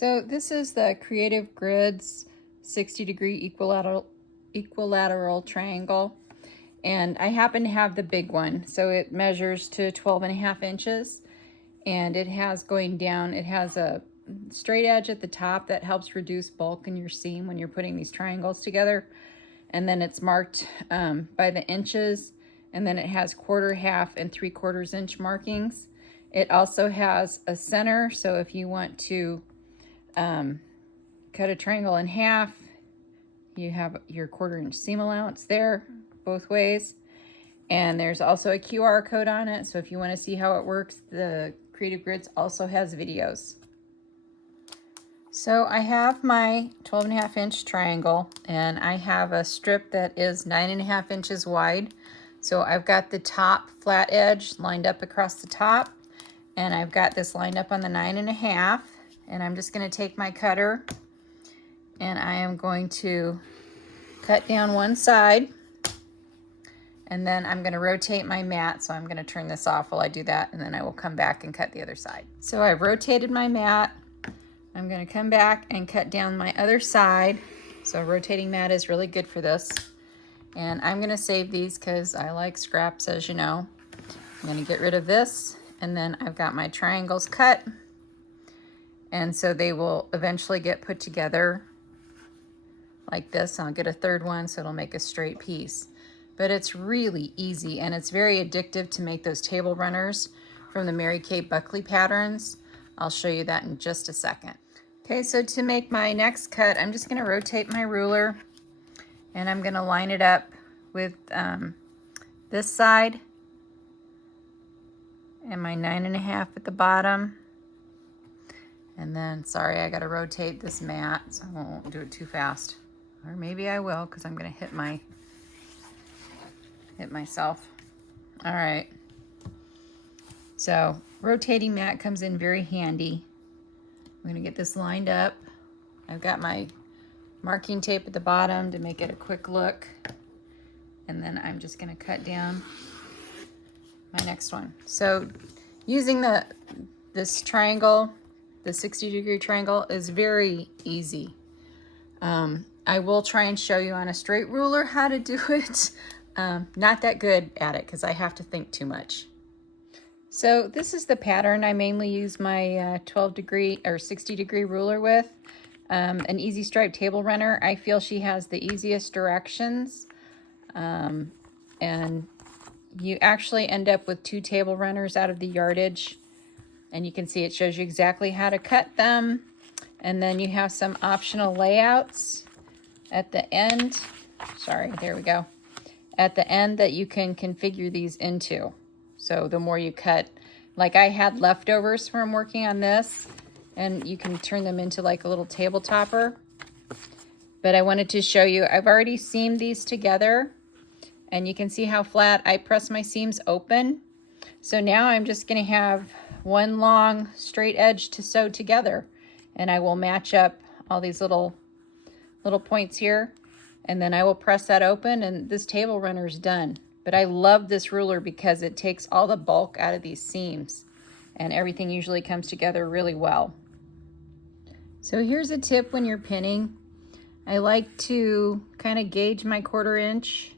So this is the Creative Grids 60-degree equilateral triangle. And I happen to have the big one. So it measures to 12.5 inches. And it has going down, it has a straight edge at the top that helps reduce bulk in your seam when you're putting these triangles together. And then it's marked by the inches. And then it has 1/4, 1/2, and 3/4 inch markings. It also has a center. So if you want to cut a triangle in half, you have your 1/4 inch seam allowance there both ways. And there's also a QR code on it. So if you want to see how it works, the Creative Grids also has videos. So I have my 12.5 inch triangle, and I have a strip that is 9.5 inches wide. So I've got the top flat edge lined up across the top, and I've got this lined up on the 9.5. And I'm just going to take my cutter and I am going to cut down one side, and then I'm going to rotate my mat. So I'm going to turn this off while I do that, and then I will come back and cut the other side. So I've rotated my mat. I'm going to come back and cut down my other side. So rotating mat is really good for this. And I'm going to save these because I like scraps, as you know. I'm going to get rid of this, and then I've got my triangles cut. And so they will eventually get put together like this. I'll get a third one so it'll make a straight piece. But it's really easy, and it's very addictive to make those table runners from the Mary Kay Buckley patterns. I'll show you that in just a second. Okay, so to make my next cut, I'm just going to rotate my ruler, and I'm going to line it up with this side and my 9.5 at the bottom. And then, sorry, I got to rotate this mat, so I won't do it too fast. Or maybe I will, because I'm going to hit myself. All right. So rotating mat comes in very handy. I'm going to get this lined up. I've got my marking tape at the bottom to make it a quick look. And then I'm just going to cut down my next one. So using this triangle, the 60-degree triangle, is very easy. I will try and show you on a straight ruler how to do it. Not that good at it because I have to think too much. So this is the pattern I mainly use my 12-degree or 60-degree ruler with. An easy stripe table runner. I feel she has the easiest directions. And you actually end up with 2 table runners out of the yardage. And you can see it shows you exactly how to cut them. And then you have some optional layouts at the end. Sorry, there we go. At the end that you can configure these into. So the more you cut, like I had leftovers from working on this, and you can turn them into like a little table topper. But I wanted to show you, I've already seamed these together, and you can see how flat I press my seams open. So now I'm just going to have one long straight edge to sew together, and I will match up all these little points here, and then I will press that open, and this table runner is done. But I love this ruler because it takes all the bulk out of these seams, and everything usually comes together really well. So here's a tip when you're pinning. I like to kind of gauge my 1/4 inch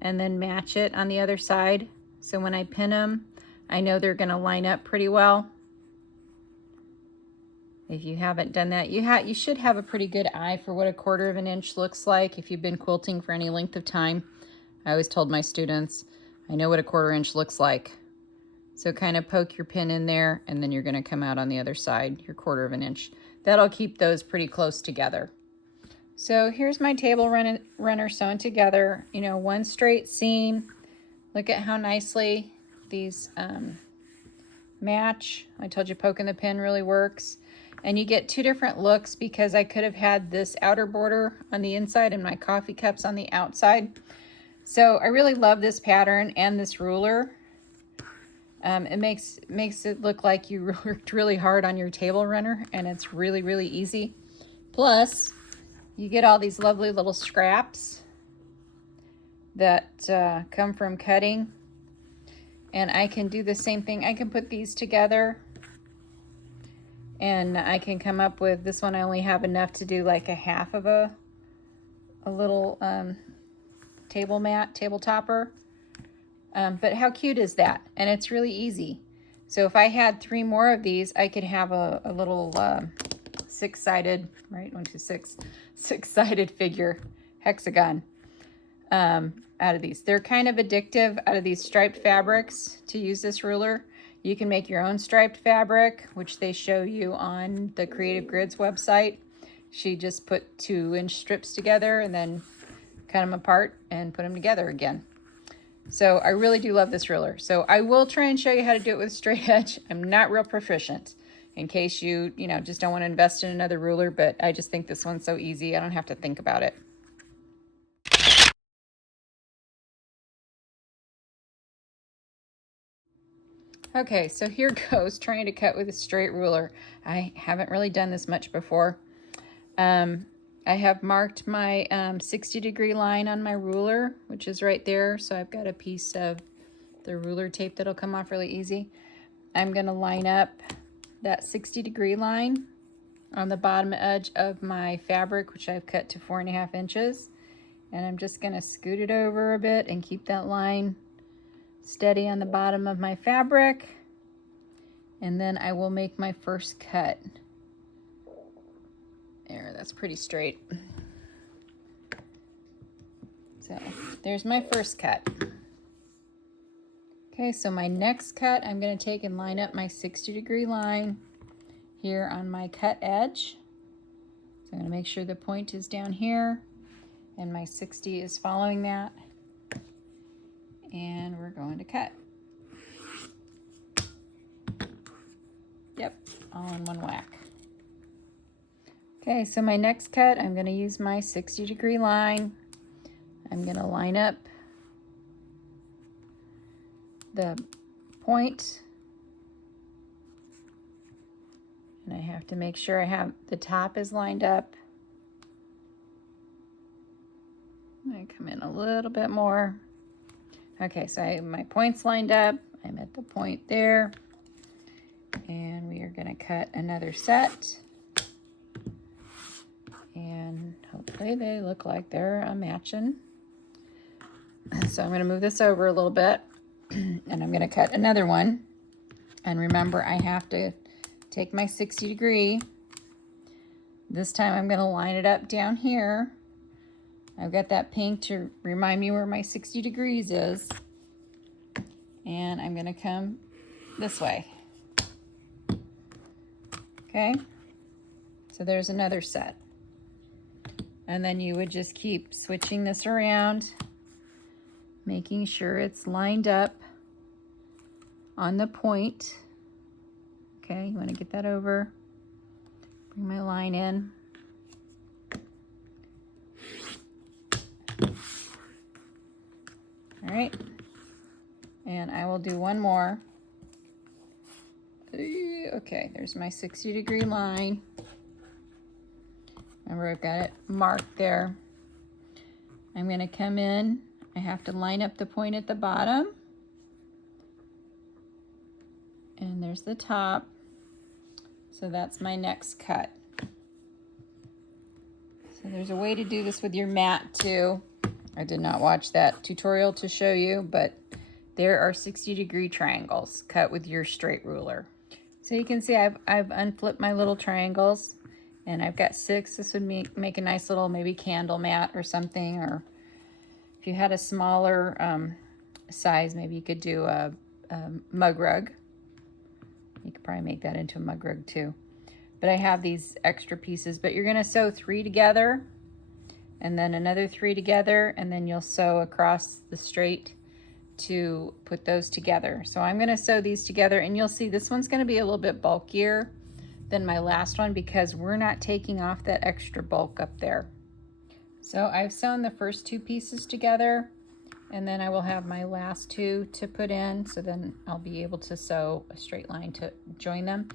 and then match it on the other side. So when I pin them, I know they're going to line up pretty well. If you haven't done that, you should have a pretty good eye for what a 1/4 inch looks like if you've been quilting for any length of time. I always told my students, I know what a 1/4 inch looks like. So kind of poke your pin in there, and then you're going to come out on the other side, your 1/4 inch. That'll keep those pretty close together. So here's my table runner sewn together, you know, one straight seam. Look at how nicely these match. I told you poking the pin really works. And you get 2 different looks because I could have had this outer border on the inside and my coffee cups on the outside. So I really love this pattern and this ruler. It makes it look like you worked really hard on your table runner, and it's really, really easy. Plus, you get all these lovely little scraps that come from cutting. And I can do the same thing. I can put these together And I can come up with, this one I only have enough to do like a half of a little table topper. But how cute is that? And it's really easy. So if I had 3 more of these, I could have a little six-sided, right? 1, 2, 6, six-sided figure hexagon out of these. They're kind of addictive out of these striped fabrics to use this ruler. You can make your own striped fabric, which they show you on the Creative Grids website. She just put 2-inch strips together and then cut them apart and put them together again. So I really do love this ruler. So I will try and show you how to do it with straight edge. I'm not real proficient, in case you just don't want to invest in another ruler, but I just think this one's so easy. I don't have to think about it. Okay, so here goes trying to cut with a straight ruler. I haven't really done this much before. I have marked my 60-degree line on my ruler, which is right there. So I've got a piece of the ruler tape that'll come off really easy. I'm going to line up that 60-degree line on the bottom edge of my fabric, which I've cut to 4.5 inches. And I'm just going to scoot it over a bit and keep that line steady on the bottom of my fabric. And then I will make my first cut. There, that's pretty straight. So there's my first cut. Okay, so my next cut, I'm going to take and line up my 60-degree line here on my cut edge. So I'm going to make sure the point is down here and my 60 is following that. And we're going to cut. Yep, all in one whack. Okay, so my next cut, I'm going to use my 60-degree line. I'm going to line up the point. And I have to make sure I have the top is lined up. I come in a little bit more. Okay, so I have my points lined up. I'm at the point there. And we are going to cut another set. And hopefully they look like they're matching. So I'm going to move this over a little bit. And I'm going to cut another one. And remember, I have to take my 60-degree. This time I'm going to line it up down here. I've got that pink to remind me where my 60 degrees is. And I'm going to come this way. Okay, so there's another set. And then you would just keep switching this around, making sure it's lined up on the point. Okay, you want to get that over. Bring my line in. All right, and I will do one more. Okay, there's my 60-degree line. Remember, I've got it marked there. I'm going to come in. I have to line up the point at the bottom. And there's the top. So that's my next cut. So there's a way to do this with your mat too. I did not watch that tutorial to show you, but there are 60-degree triangles cut with your straight ruler. So you can see I've unflipped my little triangles, and I've got 6. This would make a nice little maybe candle mat or something, or if you had a smaller size, maybe you could do a mug rug. You could probably make that into a mug rug too. But I have these extra pieces, but you're gonna sew 3 together, and then another 3 together, and then you'll sew across the straight to put those together. So I'm going to sew these together, and you'll see this one's going to be a little bit bulkier than my last one because we're not taking off that extra bulk up there. So I've sewn the first 2 pieces together, and then I will have my last 2 to put in, so then I'll be able to sew a straight line to join them.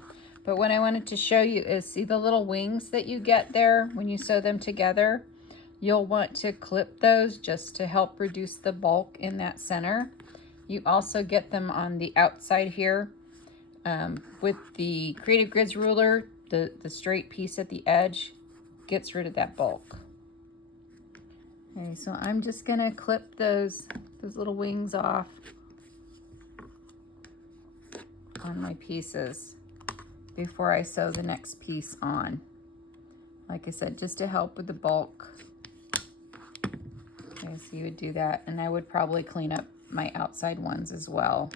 But what I wanted to show you is, see the little wings that you get there when you sew them together? You'll want to clip those just to help reduce the bulk in that center. You also get them on the outside here. With the Creative Grids ruler, the straight piece at the edge gets rid of that bulk. Okay, so I'm just gonna clip those little wings off on my pieces before I sew the next piece on. Like I said, just to help with the bulk. Okay, so you would do that, and I would probably clean up my outside ones as well,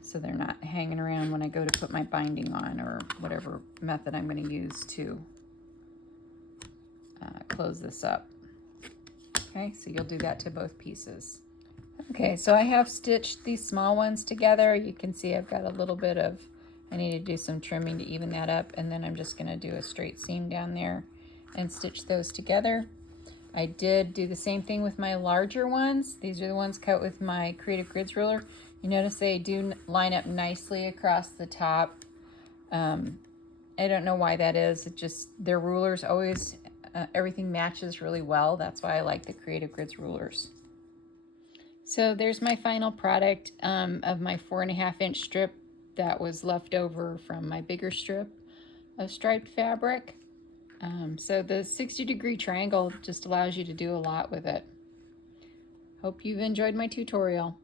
so they're not hanging around when I go to put my binding on, or whatever method I'm going to use to close this up. Okay, so you'll do that to both pieces. Okay, so I have stitched these small ones together. You can see I've got a little bit of, I need to do some trimming to even that up, and then I'm just going to do a straight seam down there and stitch those together. I did do the same thing with my larger ones. These are the ones cut with my Creative Grids ruler. You notice they do line up nicely across the top. I don't know why that is. It just, their rulers always, everything matches really well. That's why I like the Creative Grids rulers. So there's my final product of my 4.5-inch strip that was left over from my bigger strip of striped fabric. So the 60-degree triangle just allows you to do a lot with it. Hope you've enjoyed my tutorial.